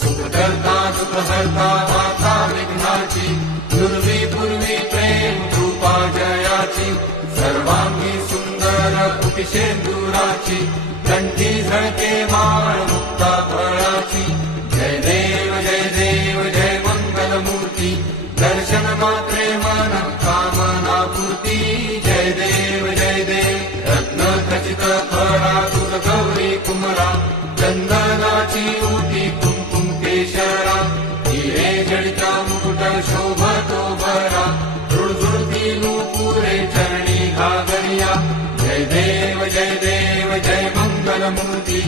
सुखकर्ता दुःखहर्ता माता विघ्नाची दुर्वी पूर्वी प्रेम कृपा जयाची सर्वांगी सुंदर कुटिशेंदुराची कंठी झळके माळ मुक्ता फळाची जय देव जय मंगलमूर्ती दर्शन मात्रे मन कामना पूर्ती जय देव रत्न खचित फळा तुझ गौरी कुमरा चंदनाची उटी कुंकुम केशरा हिरे जडिता मुकुट शोभतो भरा झुळझुळती नूपुरे चरणी घागरिया जय देव जय मंगलमूर्ती